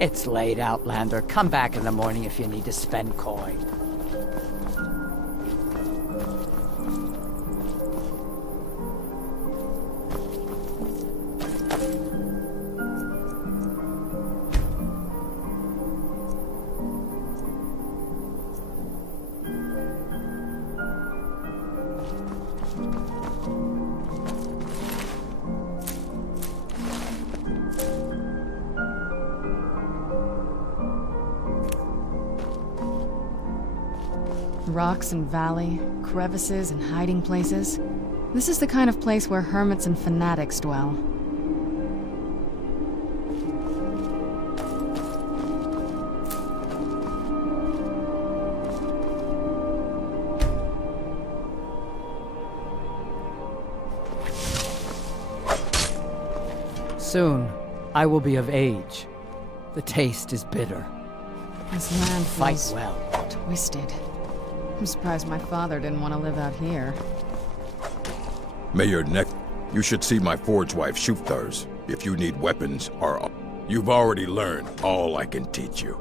It's late, Outlander. Come back in the morning if you need to spend coin. Rocks and valley, crevices and hiding places. This is the kind of place where hermits and fanatics dwell. Soon, I will be of age. The taste is bitter. This land Fight feels well. twisted. I'm surprised my father didn't want to live out here. May your neck... You should see my forge wife Shufthars. If you need weapons or... You've already learned all I can teach you.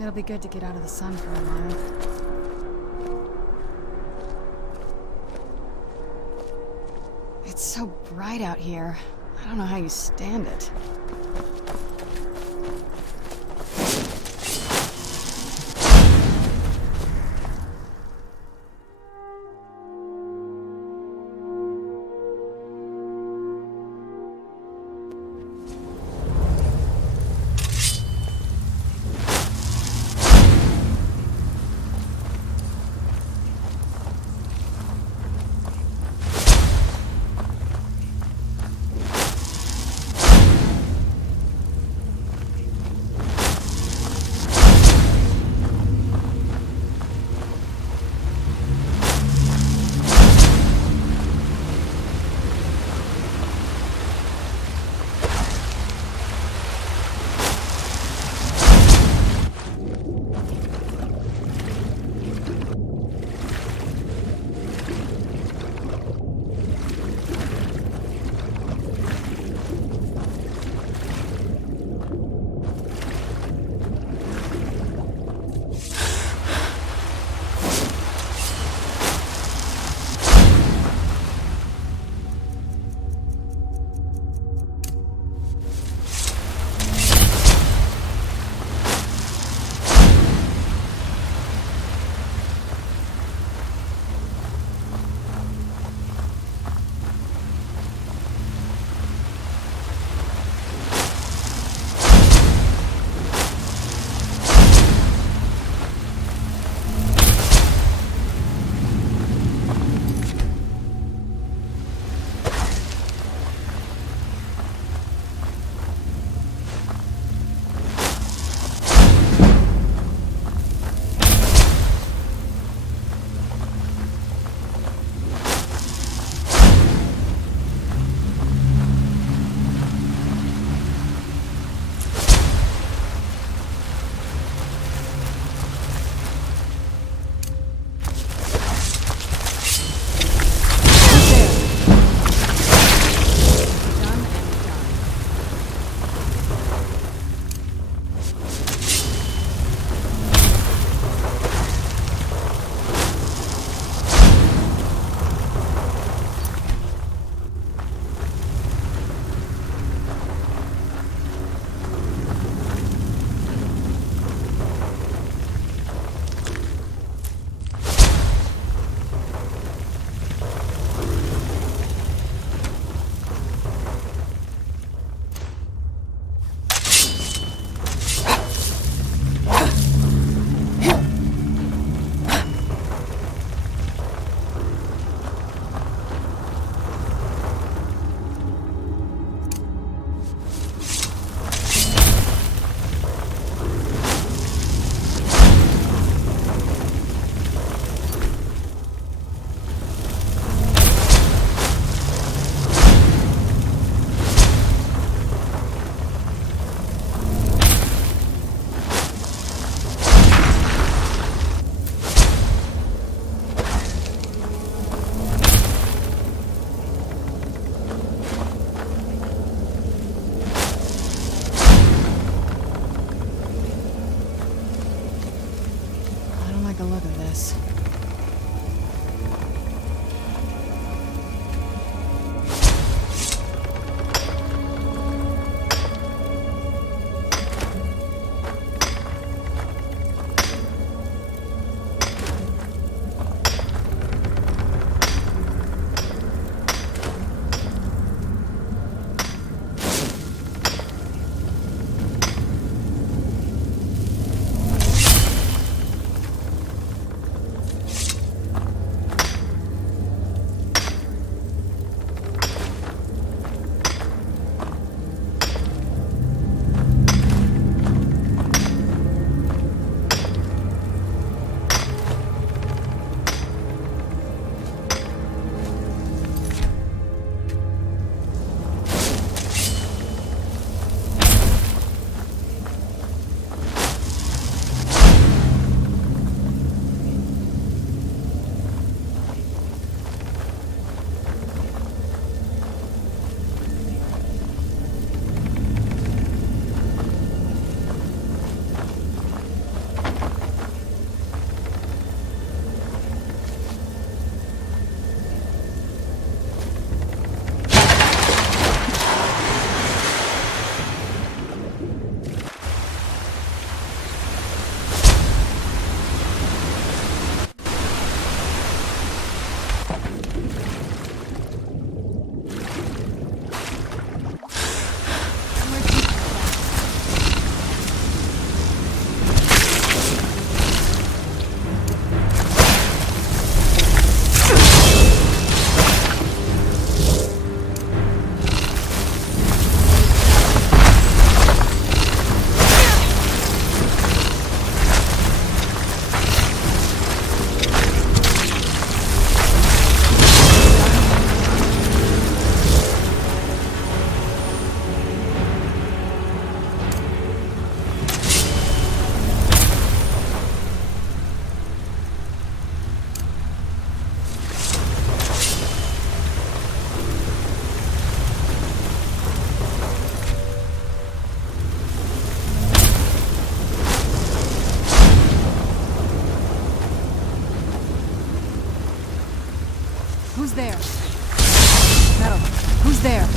It'll be good to get out of the sun for a while. It's so bright out here. I don't know how you stand it. this. Who's there? Metal. Who's there?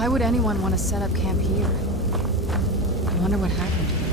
Why would anyone want to set up camp here? I wonder what happened to them.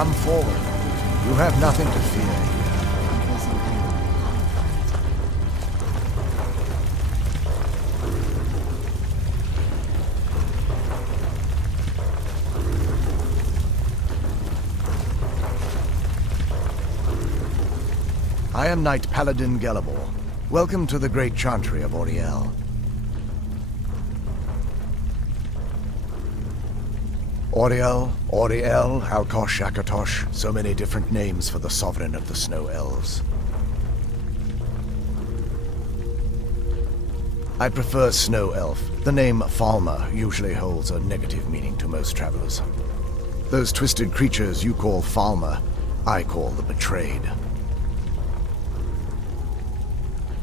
Come forward. You have nothing to fear. I am Knight Paladin Gelabor. Welcome to the Great Chantry of Auriel. Auriel, Auriel, Alkosh, Akatosh, so many different names for the sovereign of the Snow Elves. I prefer Snow Elf. The name Falmer usually holds a negative meaning to most travelers. Those twisted creatures you call Falmer, I call the Betrayed.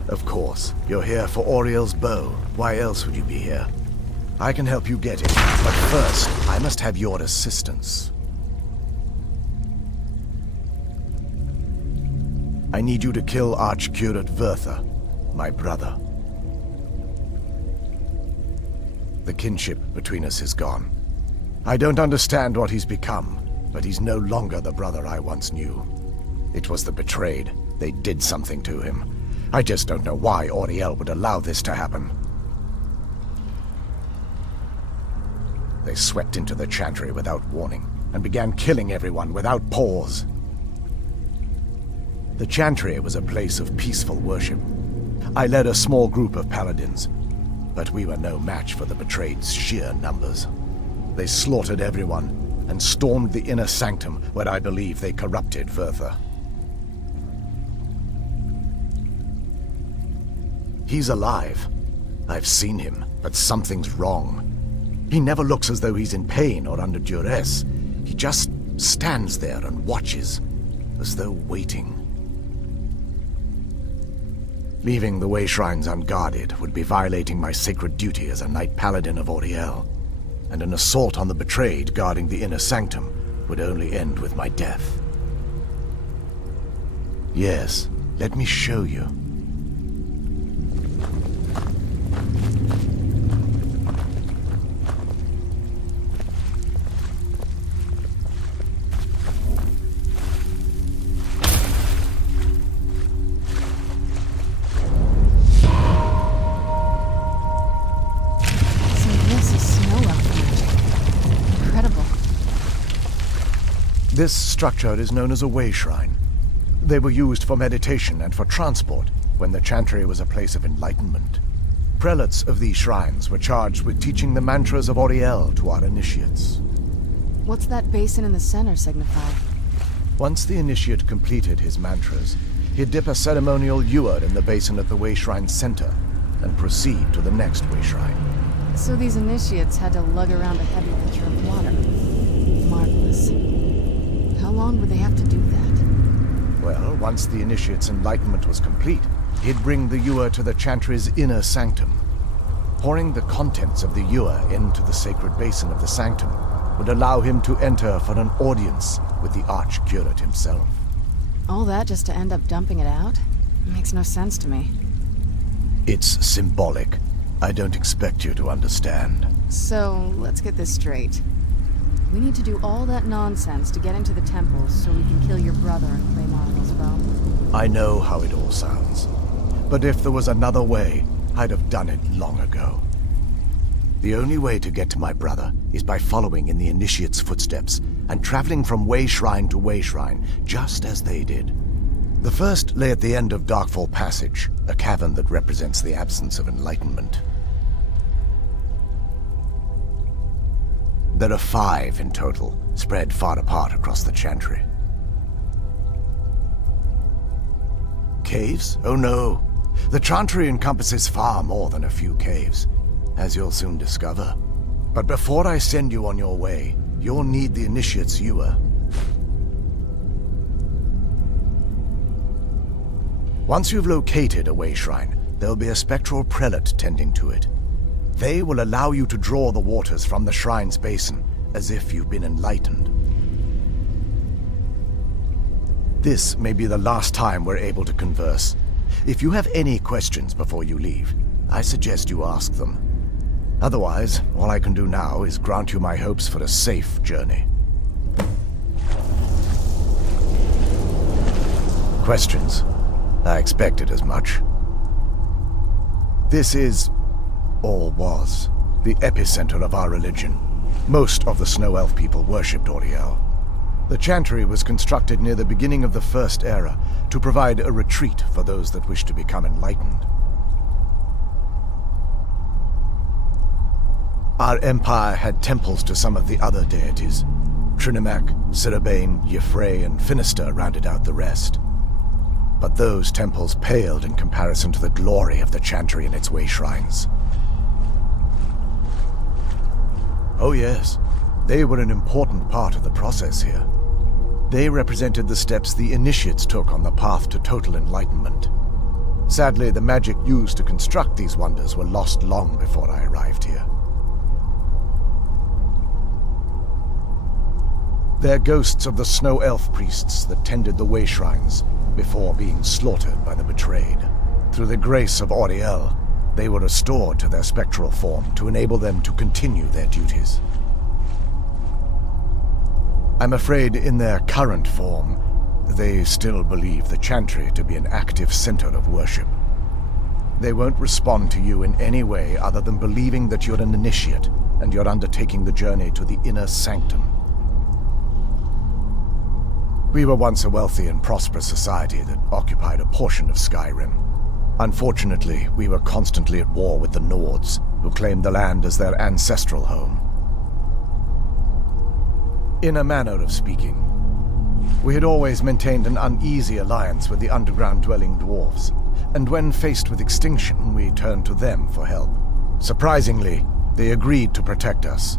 Of course, you're here for Auriel's bow. Why else would you be here? I can help you get it, but first, I must have your assistance. I need you to kill Archcurate Vertha, my brother. The kinship between us is gone. I don't understand what he's become, but he's no longer the brother I once knew. It was the Betrayed. They did something to him. I just don't know why Auriel would allow this to happen. They swept into the Chantry without warning, and began killing everyone without pause. The Chantry was a place of peaceful worship. I led a small group of paladins, but we were no match for the Betrayed's sheer numbers. They slaughtered everyone, and stormed the inner sanctum where I believe they corrupted Vertha. He's alive. I've seen him, but something's wrong. He never looks as though he's in pain or under duress. He just stands there and watches, as though waiting. Leaving the way shrines unguarded would be violating my sacred duty as a Knight Paladin of Auriel, and an assault on the Betrayed guarding the inner sanctum would only end with my death. Yes, let me show you. This structure is known as a way shrine. They were used for meditation and for transport when the Chantry was a place of enlightenment. Prelates of these shrines were charged with teaching the mantras of Auriel to our initiates. What's that basin in the center signify? Once the initiate completed his mantras, he'd dip a ceremonial ewer in the basin at the way shrine's center and proceed to the next way shrine. So these initiates had to lug around a heavy pitcher of water. Marvelous. How long would they have to do that? Well, once the initiate's enlightenment was complete, he'd bring the ewer to the Chantry's inner sanctum. Pouring the contents of the ewer into the sacred basin of the sanctum would allow him to enter for an audience with the Archcurate himself. All that just to end up dumping it out? It makes no sense to me. It's symbolic. I don't expect you to understand. So, let's get this straight. We need to do all that nonsense to get into the temples so we can kill your brother and claim Auriel's bow. I know how it all sounds. But if there was another way, I'd have done it long ago. The only way to get to my brother is by following in the initiate's footsteps and traveling from way shrine to way shrine, just as they did. The first lay at the end of Darkfall Passage, a cavern that represents the absence of enlightenment. There are 5 in total, spread far apart across the Chantry. Caves? Oh no. The Chantry encompasses far more than a few caves, as you'll soon discover. But before I send you on your way, you'll need the initiate's ewer. Once you've located a way shrine, there'll be a spectral prelate tending to it. They will allow you to draw the waters from the shrine's basin, as if you've been enlightened. This may be the last time we're able to converse. If you have any questions before you leave, I suggest you ask them. Otherwise, all I can do now is grant you my hopes for a safe journey. Questions? I expected as much. This is, or was, the epicenter of our religion. Most of the Snow Elf people worshipped Auriel. The chantry was constructed near the beginning of the First Era to provide a retreat for those that wished to become enlightened. Our empire had temples to some of the other deities. Trinimac, Ciribane, Yffrey, and Finister rounded out the rest. But those temples paled in comparison to the glory of the chantry and its way shrines. Oh yes, they were an important part of the process here. They represented the steps the initiates took on the path to total enlightenment. Sadly, the magic used to construct these wonders were lost long before I arrived here. They're ghosts of the Snow Elf priests that tended the way shrines before being slaughtered by the betrayed. Through the grace of Auriel, they were restored to their spectral form to enable them to continue their duties. I'm afraid in their current form, they still believe the chantry to be an active center of worship. They won't respond to you in any way other than believing that you're an initiate and you're undertaking the journey to the inner sanctum. We were once a wealthy and prosperous society that occupied a portion of Skyrim. Unfortunately, we were constantly at war with the Nords, who claimed the land as their ancestral home. In a manner of speaking, we had always maintained an uneasy alliance with the underground-dwelling dwarves, and when faced with extinction, we turned to them for help. Surprisingly, they agreed to protect us,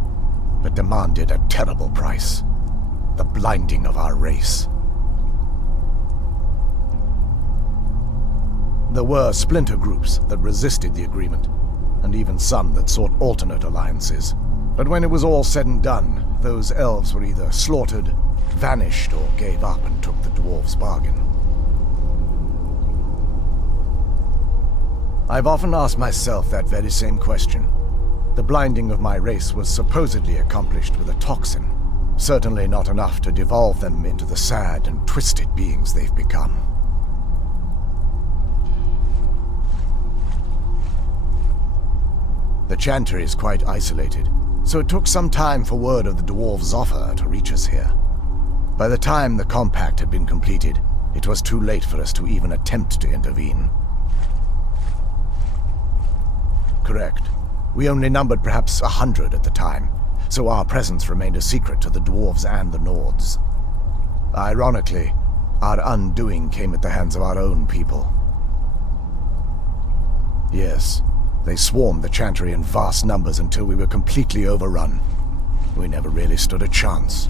but demanded a terrible price: the blinding of our race. There were splinter groups that resisted the agreement, and even some that sought alternate alliances. But when it was all said and done, those elves were either slaughtered, vanished, or gave up and took the dwarves' bargain. I've often asked myself that very same question. The blinding of my race was supposedly accomplished with a toxin. Certainly not enough to devolve them into the sad and twisted beings they've become. The chantry is quite isolated, so it took some time for word of the dwarves' offer to reach us here. By the time the compact had been completed, it was too late for us to even attempt to intervene. Correct. We only numbered perhaps 100 at the time, so our presence remained a secret to the dwarves and the Nords. Ironically, our undoing came at the hands of our own people. Yes, they swarmed the chantry in vast numbers until we were completely overrun. We never really stood a chance.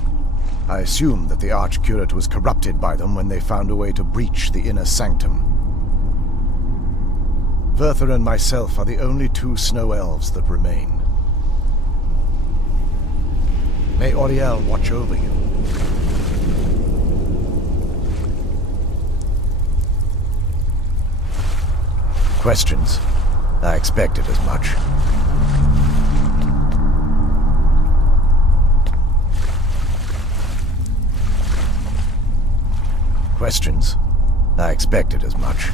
I assumed that the Archcurate was corrupted by them when they found a way to breach the inner sanctum. Verther and myself are the only two snow elves that remain. May Auriel watch over you. Questions? I expected as much. Questions? I expected as much.